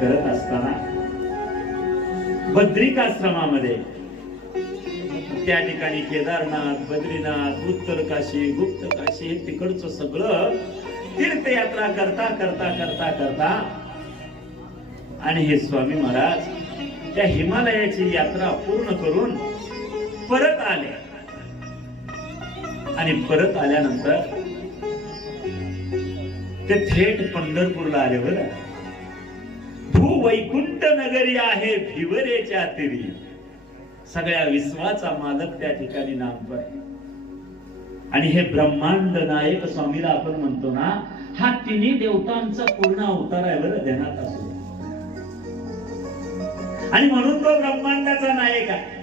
करत असताना बद्रिकाश्रमामध्ये त्या ठिकाणी केदारनाथ, बद्रीनाथ, उत्तर काशी, गुप्त काशी तिकडचं सगळं तीर्थयात्रा करता करता करता करता आणि हे स्वामी महाराज त्या हिमालयाची यात्रा पूर्ण करून परत आले. आणि परत आल्यानंतर ते थेट पंढरपूरला आले. बरं, वैकुंठ नगरी आहे भिवरेच्या तीरी, सगळ्या विश्वाचा मालक त्या ठिकाणी नामतो आहे. आणि हे ब्रह्मांड नायक स्वामीला आपण म्हणतो ना, हा तिन्ही देवतांचा पूर्ण अवतार आहे. बरं, ध्यानात असू. आणि म्हणून तो ब्रह्मांडाचा नायक आहे.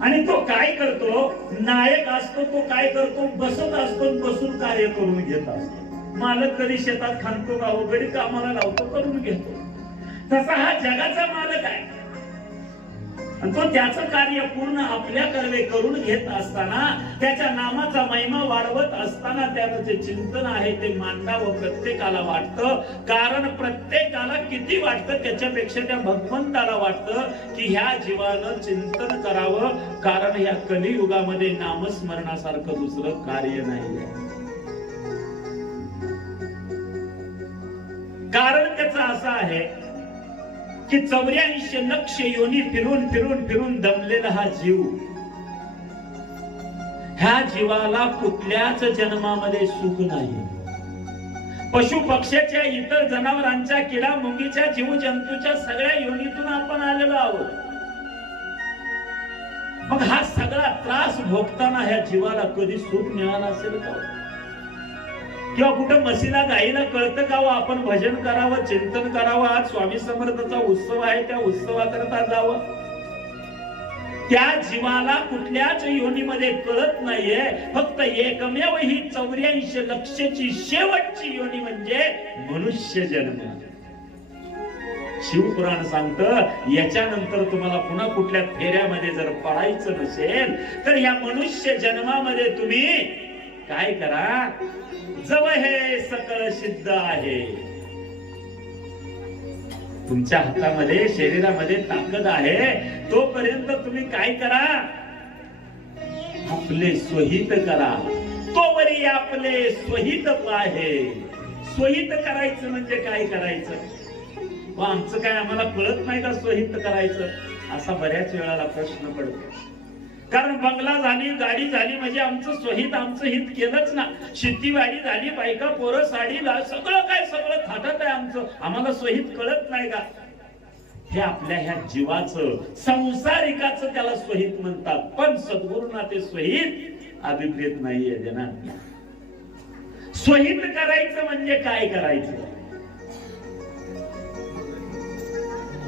आणि तो काय करतो, नायक असतो तो काय करतो, बसत असतो, बसून कार्य करून घेत असतो. मालक कधी शेतात खांदतो, गावोगडी कामाला लावतो, करून घेतो. तसा हा जगाचा मालक आहे. आणि तो त्याचं कार्य पूर्ण आपल्या कर्वे करून घेत असताना, त्याच्या नामाचा महिमा वाढवत असताना त्याचं जे चिंतन आहे ते मांडावं प्रत्येकाला वाटतं. कारण प्रत्येकाला किती वाटतं त्याच्यापेक्षा त्या भगवंताला वाटतं की ह्या जीवानं चिंतन करावं. कारण या कलियुगामध्ये नामस्मरणासारखं दुसरं कार्य नाहीये. कारण त्याचं असं आहे की 84 लक्ष योनी फिरून फिरून फिरून दमलेला हा जीव, ह्या जीवाला कुठल्याच जन्मामध्ये सुख नाही. पशु पक्ष्याच्या, इतर जनावरांच्या, किडा मुंगीच्या, जीवजंतूच्या सगळ्या योनीतून आपण आलेलो आहोत. मग हा सगळा त्रास भोगताना ह्या जीवाला कधी सुख मिळालं असेल का? किंवा कुठं म्हशीला, गाईला कळतं का आपण भजन करावं, चिंतन करावं, आज स्वामी समर्थाचा उत्सव आहे त्या उत्सवाकरता जावं? त्या जीवाला कुठल्याच योनीमध्ये कळत नाहीये. फक्त एकमेव ही 84 लक्षची शेवटची योनी म्हणजे मनुष्य जन्म. शिवपुराण सांगतं याच्यानंतर तुम्हाला पुन्हा कुठल्या फेऱ्यामध्ये जर पडायचं नसेल तर या मनुष्य जन्मामध्ये तुम्ही काय करा, जव हे सकळ सिद्ध आहे. तुमच्या हातामध्ये, शरीरामध्ये ताकद आहे तोपर्यंत तुम्ही काय करा, आपले स्वहित करा. तोवरी आपले स्वहित आहे. स्वहित करायचं म्हणजे काय करायचं? आमचं काय, आम्हाला कळत नाही का स्वहित करायचं? असा बऱ्याच वेळाला प्रश्न पडतो. कारण बंगला झाली, गाडी झाली म्हणजे आमचं स्वहित, आमचं हित केलंच ना. शेतीवाडी झाली, बायका पोरं, साडी, सगळं काय, सगळं थाटात आहे आमचं. आम्हाला स्वहित कळत नाही का? हे आपल्या ह्या जीवाचं, संसारिकाचं त्याला स्वहित म्हणतात. पण सद्गुरूंना ते स्वहित अभिप्रेत नाहीये जना. स्वहित करायचं म्हणजे काय करायचं?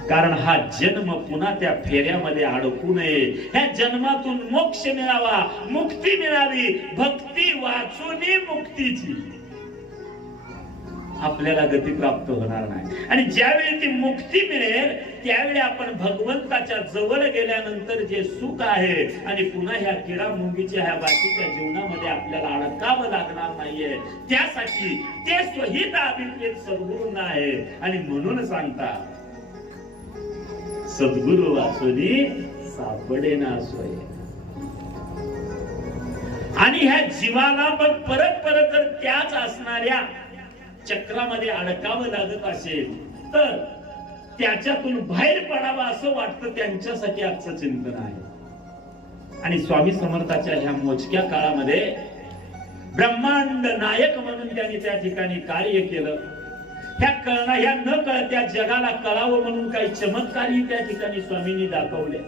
कारण हा जन्म पुन्हा त्या फेऱ्यामध्ये अडकू नये. ह्या जन्मातून मोक्ष मिळावा, मुक्ती मिळावी. भक्ती वाचूनी मुक्तीची आपल्याला गती प्राप्त होणार नाही. आणि ज्यावेळी ती मुक्ती मिळेल त्यावेळी आपण भगवंताच्या जवळ गेल्यानंतर जे सुख आहे आणि पुन्हा ह्या किडा मुंगीच्या ह्या बाकीच्या जीवनामध्ये आपल्याला अडकावं लागणार नाहीये. त्यासाठी ते स्वहित अभिप्रेत सद्गुरूंना आहे. आणि म्हणून सांगतात, सद्गुरु वाचुनी सापडे ना सोय. आणि ह्या जीवाला मग परत परत जर त्याच असणाऱ्या चक्रामध्ये अडकावं लागत असेल तर त्याच्यातून बाहेर पडावं असं वाटतं. त्यांच्यासाठी आजचं चिंतन आहे. आणि स्वामी समर्थाच्या ह्या मोजक्या काळामध्ये ब्रह्मांड नायक म्हणून त्यांनी त्या ठिकाणी कार्य केलं. ह्या न कळत्या जगाला कळावं म्हणून काही चमत्कारही त्या ठिकाणी स्वामींनी दाखवले.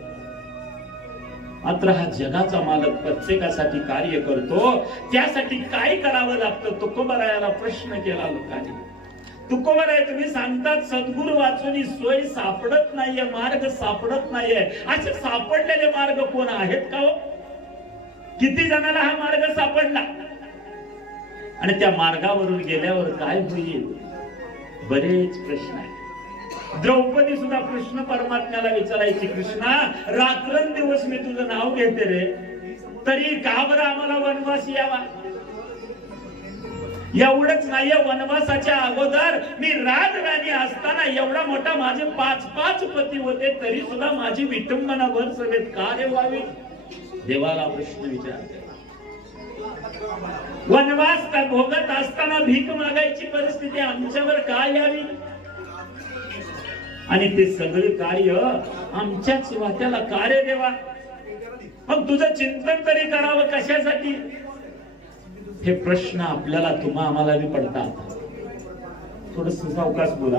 मात्र हा जगाचा मालक प्रत्येकासाठी कार्य करतो. त्यासाठी काय करावं लागतं? तुकोबरायाला प्रश्न केला लोकांनी. तुकोबराय तुम्ही सांगतात सद्गुरू वाचून सोय सापडत नाहीये, मार्ग सापडत नाहीये. असे सापडलेले मार्ग कोण आहेत का हो? किती जणांना हा मार्ग सापडला? आणि त्या मार्गावरून गेल्यावर काय होईल? बरेच प्रश्न आहेत. द्रौपदी सुद्धा कृष्ण परमात्म्याला विचारायची, कृष्णा रात्रंदिवस मी तुझं नाव घेते रे, तरी का बरं आम्हाला वनवास यावा? एवढंच नाही, वनवासाच्या अगोदर मी राजराणी असताना एवढा मोठा माझे 5 पती होते, तरी सुद्धा माझी विटंबना भर सवेत का रे व्हावी? देवाला प्रश्न विचारते. वनवास का भोगत असताना भीक मागायची परिस्थिती आमच्यावर का यावी? आणि ते सगळे कार्य आमच्याच वाट्याला का रे देवा? मग तुझं चिंतन तरी करावं कशासाठी? हे प्रश्न आपल्याला तुम्हा आम्हाला बी पडतात. थोडस सावकाश बोला.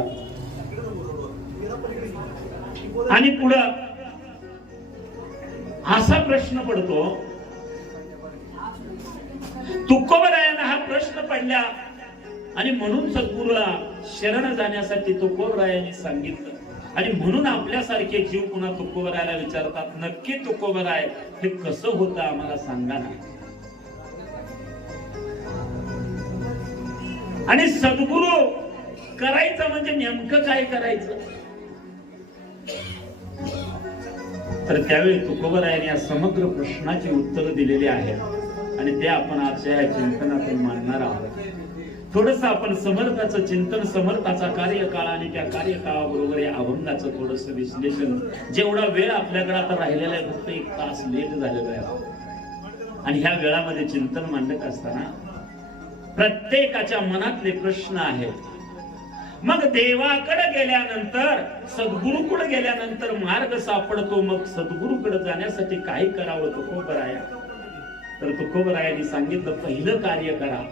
आणि पुढं असा प्रश्न पडतो, तुकोबरायांना हा प्रश्न पडला आणि म्हणून सद्गुरूला शरण जाण्यासाठी तुकोबरायांनी सांगितलं. आणि म्हणून आपल्यासारखे जीव पुन्हा तुकोबरायाला विचारतात, नक्की तुकोबराय हे कसं होतं आम्हाला सांगा ना. आणि सद्गुरू करायचं म्हणजे नेमकं काय करायचं? तर त्यावेळी तुकोबरायांनी या समग्र प्रश्नाची उत्तर दिलेली आहेत आणि ते आपण आजच्या या चिंतनातून मांडणार आहोत. थोडस आपण समर्थाचं चिंतन, समर्थाचा कार्यकाळ आणि त्या कार्यकाळाबरोबर या अभंगाचं थोडस विश्लेषण, जेवढा वेळ आपल्याकडे आता राहिलेला आहे फक्त 1 तास लेट झालेला आहे. आणि ह्या वेळामध्ये चिंतन मांडत असताना प्रत्येकाच्या मनातले प्रश्न आहेत. मग देवाकडे गेल्यानंतर, सद्गुरूकडे गेल्यानंतर मार्ग सापडतो. मग सद्गुरूकडे जाण्यासाठी काय करावं तुकोबराया? तर तुकोबरायांनी सांगितलं, पहिलं कार्य करा.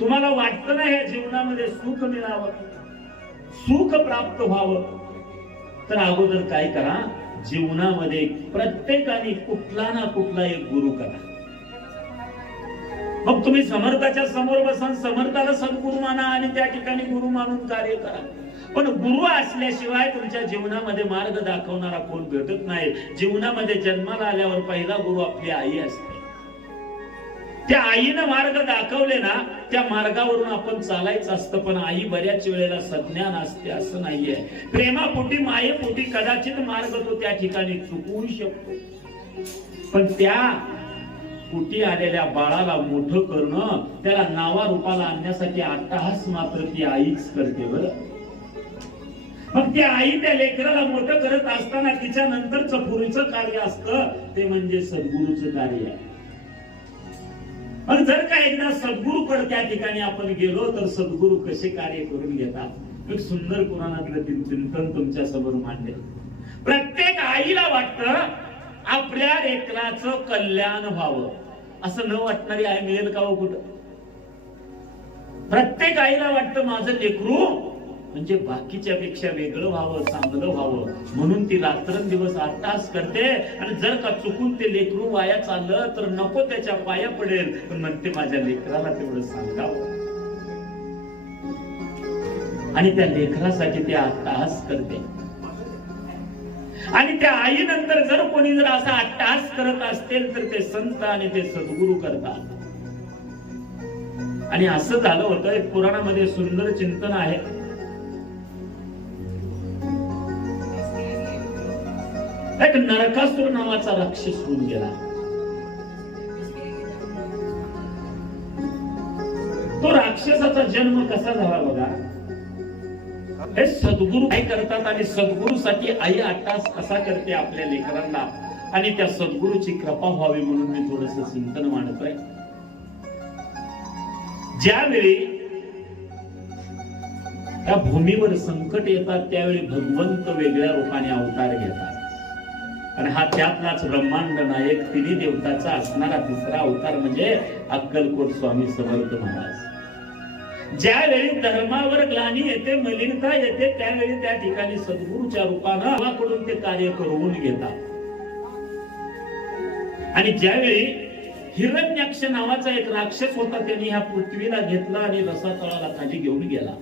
तुम्हाला वाटतं ना या जीवनामध्ये सुख मिळावं, सुख प्राप्त व्हावं, तर अगोदर काय करा? जीवनामध्ये प्रत्येकाने कुठला ना कुठला एक गुरु करा. मग तुम्ही समर्थाच्या समोर बसा, समर्थाला सद्गुरू माना आणि त्या ठिकाणी गुरु मानून कार्य करा. पण गुरु असल्याशिवाय तुमच्या जीवनामध्ये मार्ग दाखवणारा कोण भेटत नाही. जीवनामध्ये जन्माला आल्यावर पहिला गुरु आपली आई असते. त्या आईनं मार्ग दाखवले ना, त्या मार्गावरून आपण चालायचं असतं. पण आई बऱ्याच वेळेला सज्ञान असते असं नाहीये. प्रेमापोटी, मायेपोटी कदाचित मार्ग तो त्या ठिकाणी चुकवू शकतो. पण त्या पोटी आलेल्या बाळाला मोठं करणं, त्याला नावा रूपाला आणण्यासाठी अट्टहास मात्र ती आईच करते बरं. मग ती आई त्या लेकराला मोठं करत असताना तिच्या नंतरचं पुढचं कार्य असतं ते म्हणजे सद्गुरूचं कार्य आहे. आणि जर का एकदा सद्गुरूकडे त्या ठिकाणी आपण गेलो तर सद्गुरू कसे कार्य करून घेतात, एक सुंदर पुराणातलं चिंतन तुमच्या समोर मांडले. प्रत्येक आईला वाटतं आपल्या लेकराचं कल्याण व्हावं. असं न वाटणारी आई मिळेल का हो कुठं? प्रत्येक आईला वाटतं माझं लेकरू म्हणजे बाकीच्या पेक्षा वेगळं व्हावं, चांगलं व्हावं, म्हणून ती रात्रंदिवस अट्टहास करते. आणि जर का चुकून ते लेकरू वाया चाललं तर नको त्याच्या पाया पडेल, पण म्हणते माझ्या लेकराला तेवढं सांगावं. आणि त्या लेकरासाठी ते अट्टहास करते. आणि त्या आईनंतर जर कोणी जर असा अट्टहास करत असतील तर ते संत आणि ते सद्गुरू करतात. आणि असं झालं होतं. एक पुराणामध्ये सुंदर चिंतन आहे. एक नरकासुर नावाचा राक्षस होऊन गेला. तो राक्षसाचा जन्म कसा झाला बघा. हे सद्गुरू काय करतात आणि सद्गुरूसाठी आई अट्टहास कसा करते आपल्या लेकरांना, आणि त्या सद्गुरूची कृपा व्हावी म्हणून मी थोडस चिंतन मांडतोय. ज्यावेळी त्या भूमीवर संकट येतात त्यावेळी भगवंत वेगळ्या रूपाने अवतार घेतात. आणि हा त्यातलाच ब्रह्मांड नायक तिन्ही देवताचा असणारा तिसरा अवतार म्हणजे अक्कलकोट स्वामी समर्थ महाराज. ज्यावेळी धर्मावर ग्लानी येते, मलिनता येते, त्यावेळी त्या ठिकाणी सद्गुरूच्या रूपानं देवाकडून ते कार्य करून घेतात. आणि ज्यावेळी हिरण्याक्ष नावाचा एक राक्षस होता, त्यांनी ह्या पृथ्वीला घेतला आणि रसातळाला खाली घेऊन गेला.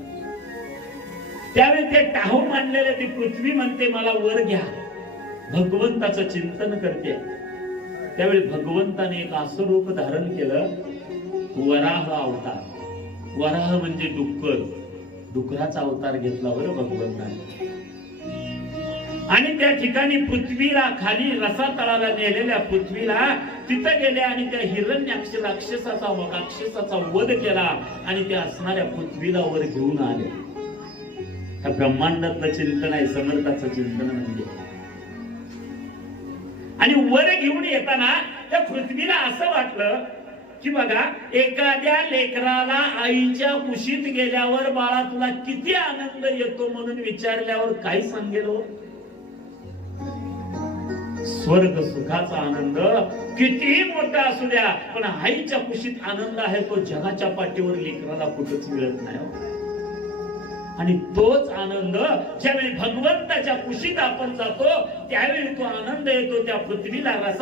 त्यावेळी ते टाहू मांडलेले ती पृथ्वी म्हणते मला वर घ्या, भगवंताचं चिंतन करते. त्यावेळी भगवंताने एक असं रूप धारण केलं, वराह अवतार. वराह म्हणजे डुक्कर, डुकराचा अवतार घेतला बरं भगवंताने. आणि त्या ठिकाणी पृथ्वीला खाली रसातळाला नेलेल्या पृथ्वीला तिथं गेले आणि त्या हिरण्याक्ष राक्षसाचा वध केला आणि त्या असणाऱ्या पृथ्वीला वर घेऊन आले. त्या ब्रह्मांडातलं चिंतन आहे समर्थाचं चिंतन म्हणजे. आणि वर घेऊन येताना त्या पृथ्वीला असं वाटलं की बघा, एखाद्या लेकराला आईच्या कुशीत गेल्यावर बाळा तुला किती आनंद येतो म्हणून विचारल्यावर काय सांगेल हो? स्वर्ग सुखाचा आनंद कितीही मोठा असू द्या, पण आईच्या कुशीत आनंद आहे तो जगाच्या पाठीवर लेकराला कुठंच मिळत नाही. आणि तोच आनंद ज्यावेळी भगवंताच्या कुशीत आपण जातो त्यावेळी तो आनंद येतो त्या पृथ्वीला रसा